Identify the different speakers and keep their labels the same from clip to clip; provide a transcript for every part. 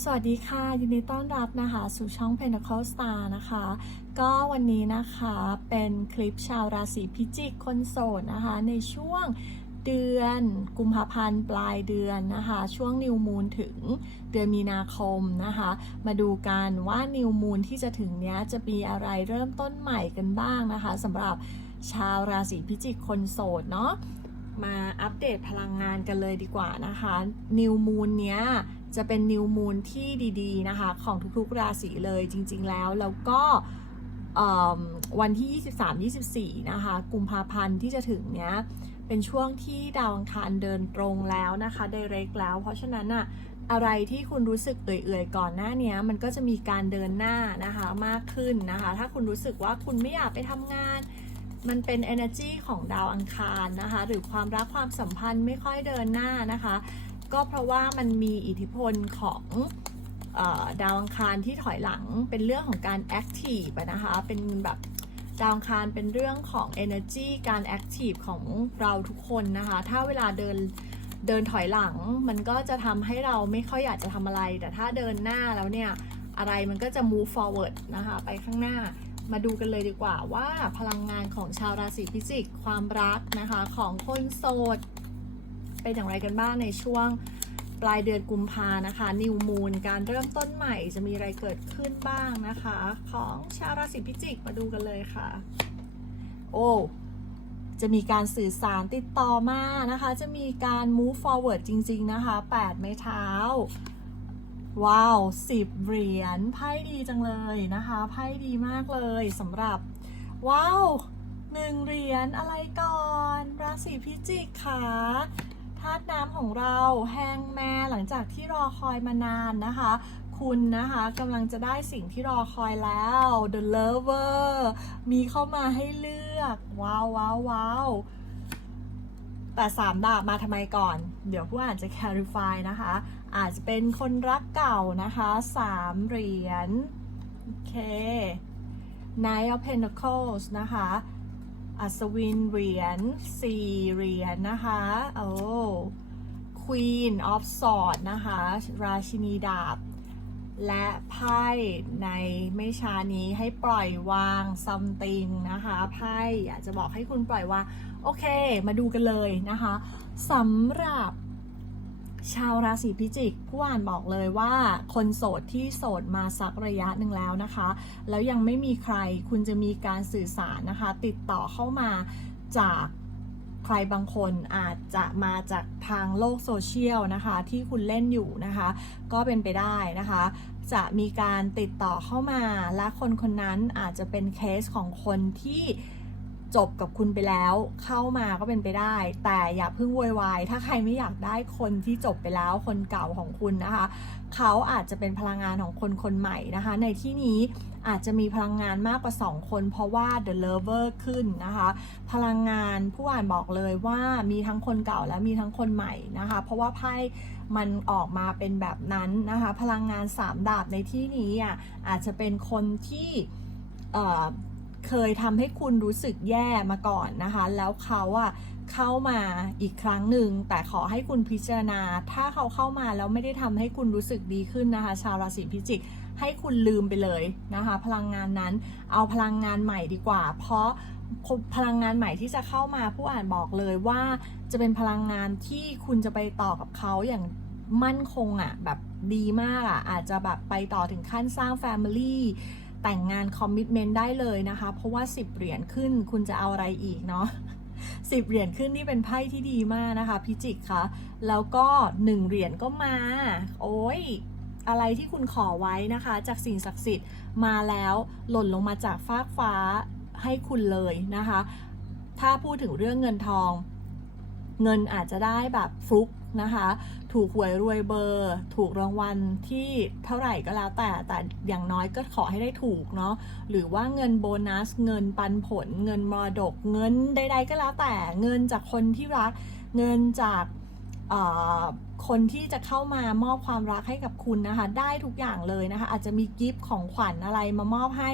Speaker 1: สวัสดีค่ะ ยินดีต้อนรับนะคะ สู่ช่อง Pinnacle Star นะคะ ก็วันนี้นะคะเป็นคลิปชาวราศีพิจิกคนโสดนะคะ ในช่วงเดือนกุมภาพันธ์ปลายเดือนนะคะ ช่วงนิวมูนถึงเดือนมีนาคมนะคะ มาดูกันว่านิวมูนที่จะถึงเนี้ยจะมีอะไรเริ่มต้นใหม่กันบ้างนะคะสำหรับชาวราศีพิจิกคนโสดเนาะมาอัปเดตพลังงานกันเลยดีกว่านะคะนิวมูนเนี้ย จะเป็นนิวมูนที่ดี ๆ นะคะ ของทุกๆราศีเลยจริง ๆ แล้วแล้วก็วันที่ 23-24 นะคะ กุมภาพันธ์ที่จะถึงเนี้ย เป็นช่วงที่ดาวอังคารเดินตรงแล้วนะคะ direct แล้ว เพราะฉะนั้นอะอะไรที่คุณรู้สึกเอื่อยๆก่อนหน้านี้มันก็จะมีการเดินหน้านะคะมากขึ้นนะคะ ถ้าคุณรู้สึกว่าคุณไม่อยากไปทำงาน มันเป็น energy ของดาวอังคารนะคะ หรือความรักความสัมพันธ์ไม่ค่อยเดินหน้านะคะ ก็เพราะว่ามันมีอิทธิพลของอดาวอังคารที่ถอยหลังเป็นเรื่องของการ active อะนะคะ เป็นแบบดาวอังคารเป็นเรื่องของ energy การ active ของเราทุกคนนะคะ ถ้าเวลาเดินเดินถอยหลังมันก็จะทำให้เราไม่ค่อยอยากจะทำอะไร แต่ถ้าเดินหน้าแล้วเนี่ย อะไรมันก็จะ move forward นะคะ ไปข้างหน้ามาดูกันเลยดีกว่าว่าพลังงานของชาวราศีพิจิก ความรักนะคะของคนโสด เป็นอย่างไรกันบ้างในช่วงปลายเดือนกุมภานะคะนิวมูนการเริ่มต้นใหม่จะมีอะไรเกิดขึ้นบ้างนะคะ ของชาวราศีพิจิกมาดูกันเลยค่ะ โอ้จะมีการสื่อสารติดต่อมานะคะ จะมีการ move forward จริง ๆ นะคะ 8 ไม้เท้า ว้าว 10 เหรียญไพ่ดีจังเลยนะคะไพ่ดีมากเลยสำหรับ ว้าวหนึ่งเหรียญอะไรก่อน ราศีพิจิกค่ะ ธาตุน้ำของเราแห้งแม่หลังจากที่รอคอยมานานนะคะ คุณนะคะกำลังจะได้สิ่งที่รอคอยแล้ว The Lover มีเข้ามาให้เลือก ว้าวว้าวว้าวแต่สามดาบมาทำไมก่อน เดี๋ยวผู้อ่านจะ clarify นะคะ อาจจะเป็นคนรักเก่านะคะสามเหรียญ โอเค Nine of Pentacles นะคะ อัศวินเหรียญสี่เหรียญนะคะ โอ้ Queen of Swords นะคะ ราชินีดาบ และไพ่ในไม่ช้านี้ให้ปล่อยวาง something นะคะไพ่อยากจะบอกให้คุณปล่อยวาง โอเค มาดูกันเลยนะคะสำหรับ ชาวราศีพิจิกผู้อ่านบอกเลยว่าคนโสดที่โสดมาสักระยะหนึ่งแล้วนะคะ แล้วยังไม่มีใครคุณจะมีการสื่อสารนะคะ ติดต่อเข้ามาจากใครบางคนอาจจะมาจากทางโลกโซเชียลนะคะ ที่คุณเล่นอยู่นะคะ ก็เป็นไปได้นะคะ จะมีการติดต่อเข้ามาและคนคนนั้นอาจจะเป็นเคสของคนที่ จบกับคุณไปแล้ว เข้ามาก็เป็นไปได้ แต่อย่าเพิ่งโวยวายถ้าใครไม่อยากได้คนที่จบไปแล้วคนเก่าของคุณนะคะ เขาอาจจะเป็นพลังงานของคนคนใหม่นะคะ ในที่นี้อาจจะมีพลังงานมากกว่า 2 คน เพราะว่า the lover ขึ้นนะคะ พลังงานผู้อ่านบอกเลยว่ามีทั้งคนเก่าและมีทั้งคนใหม่นะคะ เพราะว่าไพ่มันออกมาเป็นแบบนั้นนะคะ พลังงาน 3 ดาบในที่นี้อะอาจจะเป็นคนที่ เคยทำให้คุณรู้สึกแย่มาก่อนนะคะ แล้วเขาอะเข้ามาอีกครั้งหนึ่ง แต่ขอให้คุณพิจารณา ถ้าเขาเข้ามาแล้วไม่ได้ทำให้คุณรู้สึกดีขึ้นนะคะ ชาวราศีพิจิกให้คุณลืมไปเลยนะคะ พลังงานนั้นเอาพลังงานใหม่ดีกว่า เพราะพลังงานใหม่ที่จะเข้ามาผู้อ่านบอกเลยว่าจะเป็นพลังงานที่คุณจะไปต่อกับเขาอย่างมั่นคงอะ่ะแบบดีมากอะ่ะอาจจะแบบไปต่อถึงขั้นสร้าง Family แต่งงานคอมมิชเมนต์ได้เลยนะคะ เพราะว่า 10 เหรียญขึ้นคุณจะเอาอะไรอีกเนาะ10เหรียญขึ้นนี่เป็นไพ่ที่ดีมากนะคะพิจิกค่ะแล้วก็1เหรียญก็มา โอ้ยอะไรที่คุณขอไว้นะคะ จากสิ่งศักดิ์สิทธิ์มาแล้วหล่นลงมาจากฟากฟ้าให้คุณเลยนะคะ ถ้าพูดถึงเรื่องเงินทอง เงินอาจจะได้แบบฟลุก นะคะ ถูกหวยรวยเบอร์ ถูกรางวัลที่เท่าไหร่ก็แล้วแต่แต่อย่างน้อยก็ขอให้ได้ถูกเนาะหรือว่าเงินโบนัส เงินปันผล เงินมรดก เงินใด ๆ ก็แล้วแต่เงินจากคนที่รัก เงินจากคนที่จะเข้ามามอบความรักให้กับคุณนะคะ ได้ทุกอย่างเลยนะคะ อาจจะมีกิฟต์ของขวัญอะไรมามอบให้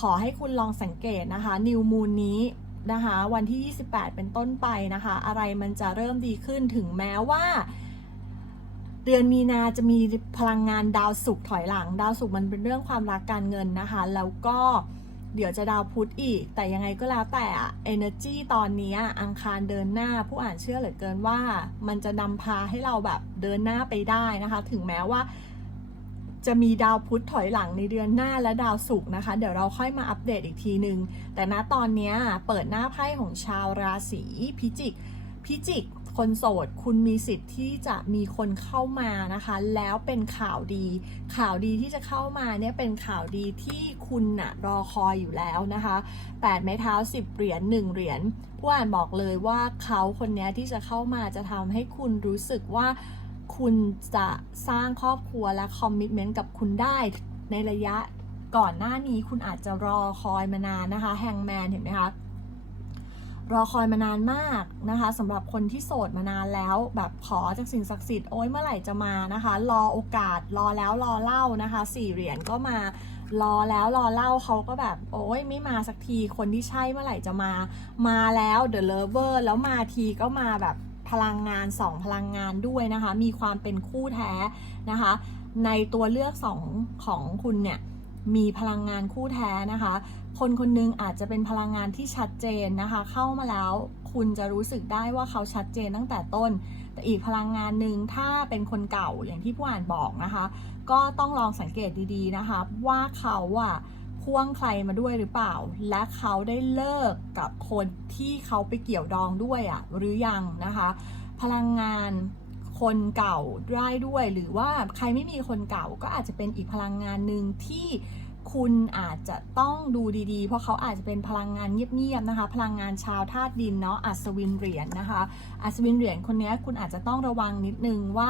Speaker 1: ขอให้คุณลองสังเกตนะคะ นิวมูนนี้ นะคะ วันที่ 28 เป็นต้นไปนะคะ อะไรมันจะเริ่มดีขึ้นถึงแม้ว่า เดือนมีนาจะมีพลังงานดาวศุกร์ถอยหลัง ดาวศุกร์มันเป็นเรื่องความรักการเงินนะคะ แล้วก็เดี๋ยวจะดาวพุธอีก แต่ยังไงก็แล้วแต่อะ energy ตอนนี้อังคารเดินหน้าผู้อ่านเชื่อเหลือเกินว่า มันจะนำพาให้เราแบบเดินหน้าไปได้นะคะ ถึงแม้ว่า จะมีดาวพุธถอยหลังในเดือนหน้าและดาวศุกร์นะคะ เดี๋ยวเราค่อยมาอัปเดตอีกทีหนึง แต่ณตอนนี้เปิดหน้าไพ่ของชาวราศีพิจิก พิจิก คนโสด คุณมีสิทธิ์ที่จะมีคนเข้ามานะคะ แล้วเป็นข่าวดี ข่าวดีที่จะเข้ามาเนี่ยเป็นข่าวดีที่คุณน่ะรอคอยอยู่แล้วนะคะ8ไม้เท้า 10 เหรียญ1เหรียญผู้อ่านบอกเลยว่าเขาคนนี้ที่จะเข้ามาจะทำให้คุณรู้สึกว่า คุณจะสร้างครอบครัวและคอมมิชเมนต์กับคุณได้ในระยะก่อนหน้านี้คุณอาจจะรอคอยมานานนะคะแฮงแมนเห็นไหมคะรอคอยมานานมากนะคะสำหรับคนที่โสดมานานแล้วแบบขอจากสิ่งศักดิ์สิทธิ์โอ้ยเมื่อไหร่จะมานะคะ รอโอกาสรอแล้วรอเล่านะคะสี่เหรียญก็มารอแล้วรอเล่าเขาก็แบบ โอ้ยไม่มาสักทีคนที่ใช่เมื่อไหร่จะมา มาแล้ว The Lover แล้วมาทีก็มาแบบ พลังงานสองพลังงานด้วยนะคะ มีความเป็นคู่แท้นะคะ ในตัวเลือกสองของคุณเนี่ยมีพลังงานคู่แท้นะคะ คนคนหนึงอาจจะเป็นพลังงานที่ชัดเจนนะคะ เข้ามาแล้วคุณจะรู้สึกได้ว่าเขาชัดเจนตั้งแต่ต้น แต่อีกพลังงานหนึ่งถ้าเป็นคนเก่าอย่างที่ผู้อ่านบอกนะคะ ก็ต้องลองสังเกตดีๆนะคะ ว่าเขาอะ พ่วงใครมาด้วยหรือเปล่า และเขาได้เลิกกับคนที่เขาไปเกี่ยวดองด้วยอะหรือยังนะคะ พลังงานคนเก่าได้ด้วย หรือว่าใครไม่มีคนเก่าก็อาจจะเป็นอีกพลังงานหนึ่งที่คุณอาจจะต้องดูดีๆ เพราะเขาอาจจะเป็นพลังงานเงียบๆนะคะ พลังงานชาวธาตุดินเนาะอัศวินเหรียญนะคะ อัศวินเหรียญคนนี้คุณอาจจะต้องระวังนิดนึงว่า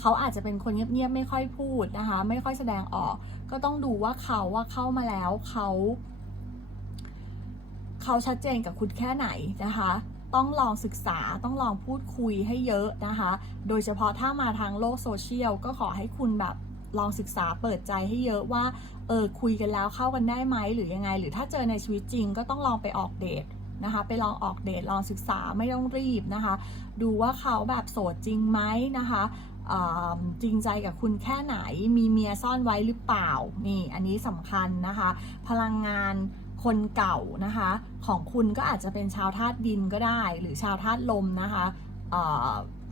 Speaker 1: เขาอาจจะเป็นคนเงียบๆไม่ค่อยพูดนะคะ ไม่ค่อยแสดงออก ก็ต้องดูว่าเขาว่าเข้ามาแล้วเขาเขาชัดเจนกับคุณแค่ไหนนะคะ ต้องลองศึกษาต้องลองพูดคุยให้เยอะนะคะ โดยเฉพาะถ้ามาทางโลกโซเชียลก็ขอให้คุณแบบลองศึกษาเปิดใจให้เยอะว่าเออคุยกันแล้วเข้ากันได้ไหมหรือยังไง หรือถ้าเจอในชีวิตจริงก็ต้องลองไปออกเดทนะคะไปลองออกเดทลองศึกษาไม่ต้องรีบนะคะ ดูว่าเขาแบบโสดจริงไหมนะคะ จริงใจกับคุณแค่ไหน มีเมียซ่อนไว้หรือเปล่า นี่ อันนี้สำคัญนะคะ พลังงานคนเก่านะคะ ของคุณก็อาจจะเป็นชาวธาตุดินก็ได้ หรือชาวธาตุลมนะคะ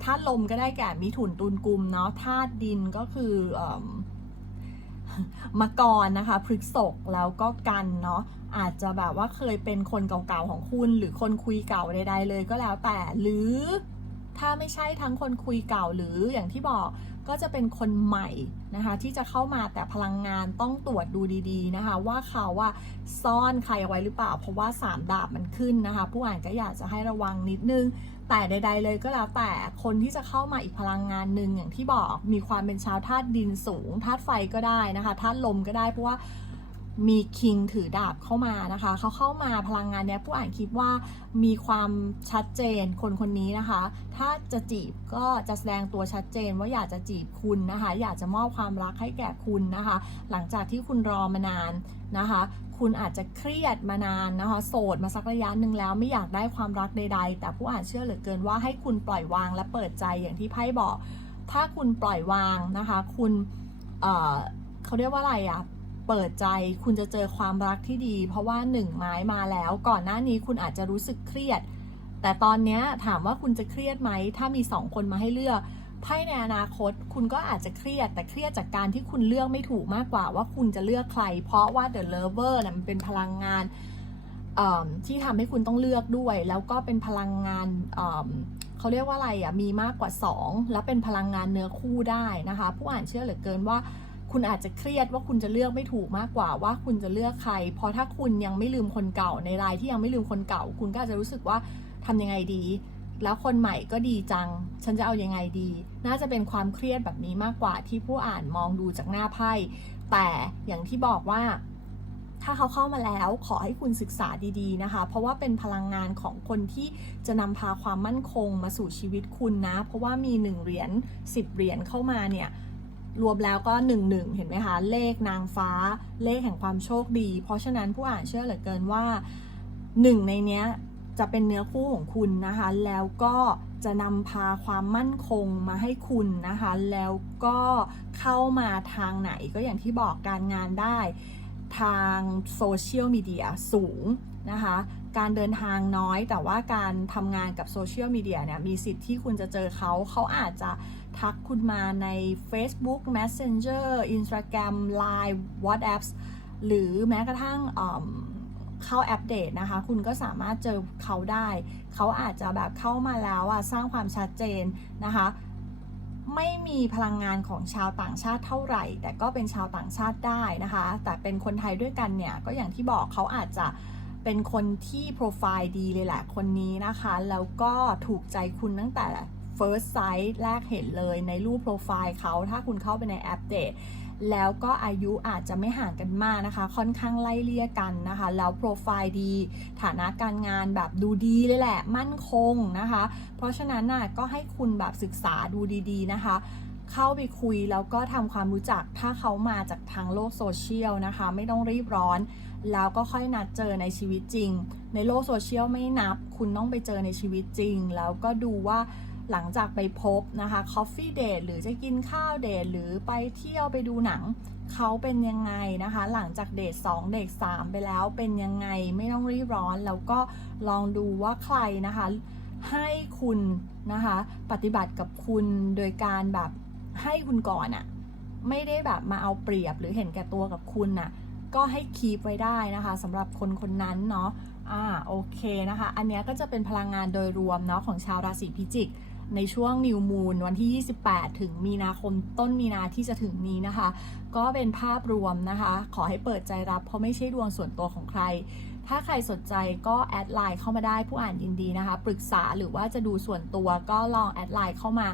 Speaker 1: ธาตุลมก็ได้แก่มิถุนตุลกุมเนาะ ธาตุดินก็คืออมกรนะคะพฤกษกแล้วก็กันเนาะอาจจะแบบว่าเคยเป็นคนเก่าๆของคุณ หรือคนคุยเก่าใดๆเลยก็แล้วแต่หรือ ถ้าไม่ใช่ทั้งคนคุยเก่าหรืออย่างที่บอกก็จะเป็นคนใหม่นะคะ ที่จะเข้ามาแต่พลังงานต้องตรวจดูดีๆนะคะ ว่าเขาว่าซ่อนใครเอาไว้หรือเปล่า เพราะว่าสามดาบมันขึ้นนะคะ ผู้อ่านก็อยากจะให้ระวังนิดนึง แต่ใด ๆ เลยก็แล้วแต่คนที่จะเข้ามาอีกพลังงานหนึ่งอย่างที่บอกมีความเป็นชาวธาตุดินสูงธาตุไฟก็ได้นะคะธาตุลมก็ได้เพราะว่า มีคิงถือดาบเข้ามานะคะ เขาเข้ามาพลังงานเนี้ยผู้อ่านคิดว่ามีความชัดเจนคนคนนี้นะคะ ถ้าจะจีบก็จะแสดงตัวชัดเจนว่าอยากจะจีบคุณนะคะ อยากจะมอบความรักให้แก่คุณนะคะ หลังจากที่คุณรอมานานนะคะ คุณอาจจะเครียดมานานนะคะ โสดมาสักระยะหนึ่งแล้วไม่อยากได้ความรักใด ๆ แต่ผู้อ่านเชื่อเหลือเกินว่าให้คุณปล่อยวางและเปิดใจอย่างที่ไพ่บอก ถ้าคุณปล่อยวางนะคะ คุณเเขาเรียกว่าอะไรอะ เปิดใจคุณจะเจอความรักที่ดี เพราะว่าหนึ่งไม้มาแล้ว ก่อนหน้านี้คุณอาจจะรู้สึกเครียด แต่ตอนนี้ถามว่าคุณจะเครียดไหม ถ้ามีสองคนมาให้เลือกไพ่ในอนาคตคุณก็อาจจะเครียด แต่เครียดจากการที่คุณเลือกไม่ถูกมากกว่าว่าคุณจะเลือกใคร เพราะว่า The Lover นะมันเป็นพลังงานที่ทำให้คุณต้องเลือกด้วย แล้วก็เป็นพลังงานเเขาเรียกว่าอะไรอะมีมากกว่า 2 แล้วเป็นพลังงานเนื้อคู่ได้นะคะ ผู้อ่านเชื่อเหลือเกินว่า คุณอาจจะเครียดว่าคุณจะเลือกไม่ถูกมากกว่าว่าคุณจะเลือกใคร เพราะถ้าคุณยังไม่ลืมคนเก่าในรายที่ยังไม่ลืมคนเก่า คุณก็อาจจะรู้สึกว่าทำยังไงดี แล้วคนใหม่ก็ดีจัง ฉันจะเอายังไงดี น่าจะเป็นความเครียดแบบนี้มากกว่าที่ผู้อ่านมองดูจากหน้าไพ่แต่อย่างที่บอกว่าถ้าเขาเข้ามาแล้วขอให้คุณศึกษาดีๆนะคะ เพราะว่าเป็นพลังงานของคนที่จะนำพาความมั่นคงมาสู่ชีวิตคุณนะ เพราะว่ามี 1 เหรียญ10 เหรียญเข้ามาเนี่ย รวมแล้วก็1 1เห็นไหมคะ เลขนางฟ้า เลขแห่งความโชคดี เพราะฉะนั้นผู้อ่านเชื่อเหลือเกินว่าหนึ่งในเนี้ยจะเป็นเนื้อคู่ของคุณนะคะ แล้วก็จะนำพาความมั่นคงมาให้คุณนะคะ แล้วก็เข้ามาทางไหนก็อย่างที่บอกการงานได้ทางโซเชียลมีเดียสูง นะคะ การเดินทางน้อย แต่ว่าการทำงานกับโซเชียลมีเดียเนี่ยมีสิทธิ์ที่คุณจะเจอเขาเขาอาจจะทักคุณมาใน Facebook Messenger Instagram Line WhatsApp หรือแม้กระทั่งเข้าแอปเดตนะคะ คุณก็สามารถเจอเขาได้ เขาอาจจะแบบเข้ามาแล้วอะสร้างความชัดเจนนะคะ ไม่มีพลังงานของชาวต่างชาติเท่าไหร่ แต่ก็เป็นชาวต่างชาติได้นะคะ แต่เป็นคนไทยด้วยกันเนี่ย ก็อย่างที่บอกเขาอาจจะ เป็นคนที่โปรไฟล์ดีเลยแหละคนนี้นะคะ แล้วก็ถูกใจคุณตั้งแต่ first sight แรกเห็นเลยในรูปโปรไฟล์เขาถ้าคุณเข้าไปในแอปเดตแล้วก็อายุอาจจะไม่ห่างกันมากนะคะ ค่อนข้างไล่เลี่ยกันนะคะ แล้วโปรไฟล์ดี ฐานะการงานแบบดูดีเลยแหละ มั่นคงนะคะ เพราะฉะนั้นน่ะก็ให้คุณแบบศึกษาดูดีๆนะคะ เข้าไปคุยแล้วก็ทำความรู้จักถ้าเขามาจากทางโลกโซเชียลนะคะ ไม่ต้องรีบร้อน แล้วก็ค่อยนัดเจอในชีวิตจริง ในโลกโซเชียลไม่นับ คุณต้องไปเจอในชีวิตจริง แล้วก็ดูว่าหลังจากไปพบนะคะ Coffee Date หรือจะกินข้าวเดทหรือไปเที่ยวไปดูหนัง เขาเป็นยังไงนะคะ หลังจากเดท2เดท3ไปแล้วเป็นยังไงไม่ต้องรีบร้อน แล้วก็ลองดูว่าใครนะคะ ให้คุณนะคะ ปฏิบัติกับคุณโดยการแบบ ให้คุณก่อนอะไม่ได้แบบมาเอาเปรียบหรือเห็นแก่ตัวกับคุณน่ะ ก็ให้คีปไว้ได้นะคะสำหรับคนคนนั้นเนาะอ่าโอเคนะคะ อันเนี้ยก็จะเป็นพลังงานโดยรวมเนาะของชาวราศีพิจิก ในช่วงนิวมูนวันที่ 28 ถึงมีนาคมต้นมีนาที่จะถึงนี้นะคะ ก็เป็นภาพรวมนะคะ ขอให้เปิดใจรับ เพราะไม่ใช่ดวงส่วนตัวของใคร ถ้าใครสนใจก็แอดไลน์เข้ามาได้ผู้อ่านยินดีนะคะ ปรึกษาหรือว่าจะดูส่วนตัวก็ลองแอดไลน์เข้ามา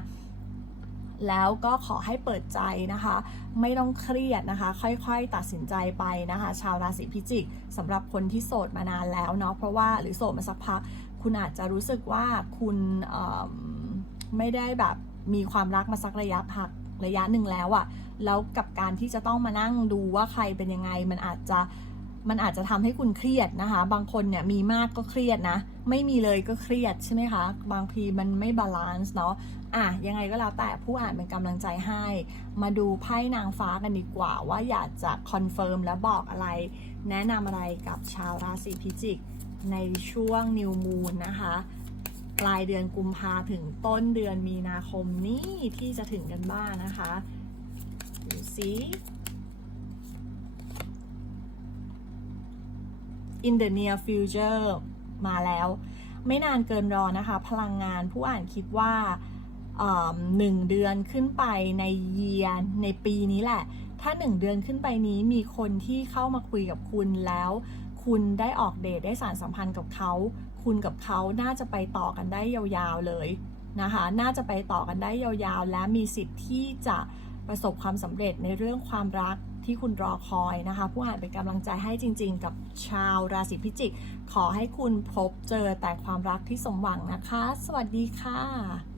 Speaker 1: แล้วก็ขอให้เปิดใจนะคะ ไม่ต้องเครียดนะคะ ค่อยๆตัดสินใจไปนะคะ ชาวราศีพิจิกสำหรับคนที่โสดมานานแล้วเนาะเพราะว่าหรือโสดมาสักพัก คุณอาจจะรู้สึกว่าคุณไม่ได้แบบมีความรักมาสักระยะพักระยะหนึ่งแล้วอะแล้วกับการที่จะต้องมานั่งดูว่าใครเป็นยังไงมันอาจจะ มันอาจจะทำให้คุณเครียดนะคะ บางคนเนี่ยมีมากก็เครียดนะ ไม่มีเลยก็เครียดใช่ไหมคะ บางทีมันไม่บาลานซ์เนาะ อะยังไงก็แล้วแต่ผู้อ่านเป็นกำลังใจให้ มาดูไพ่นางฟ้ากันดีกว่าว่าอยากจะคอนเฟิร์มและบอกอะไร แนะนำอะไรกับชาวราศีพิจิก ในช่วงนิวมูนนะคะปลายเดือนกุมภาถึงต้นเดือนมีนาคมนี้ที่จะถึงกันบ้างนะคะดูสิ in the near future มาแล้ว ไม่นานเกินรอนะคะ พลังงานผู้อ่านคิดว่าหนึ่งเดือนขึ้นไปในเยียนในปีนี้แหละ ถ้าหนึ่งเดือนขึ้นไปนี้มีคนที่เข้ามาคุยกับคุณแล้ว คุณได้ออกเดทได้สารสัมพันธ์กับเขา คุณกับเขาน่าจะไปต่อกันได้ยาวๆเลยนะคะ น่าจะไปต่อกันได้ยาวๆ และมีสิทธิ์ที่จะประสบความสำเร็จในเรื่องความรัก ที่คุณรอคอยนะคะ ผู้อ่านเป็นกำลังใจให้จริง ๆ กับชาวราศีพิจิก ขอให้คุณพบเจอแต่ความรักที่สมหวังนะคะ สวัสดีค่ะ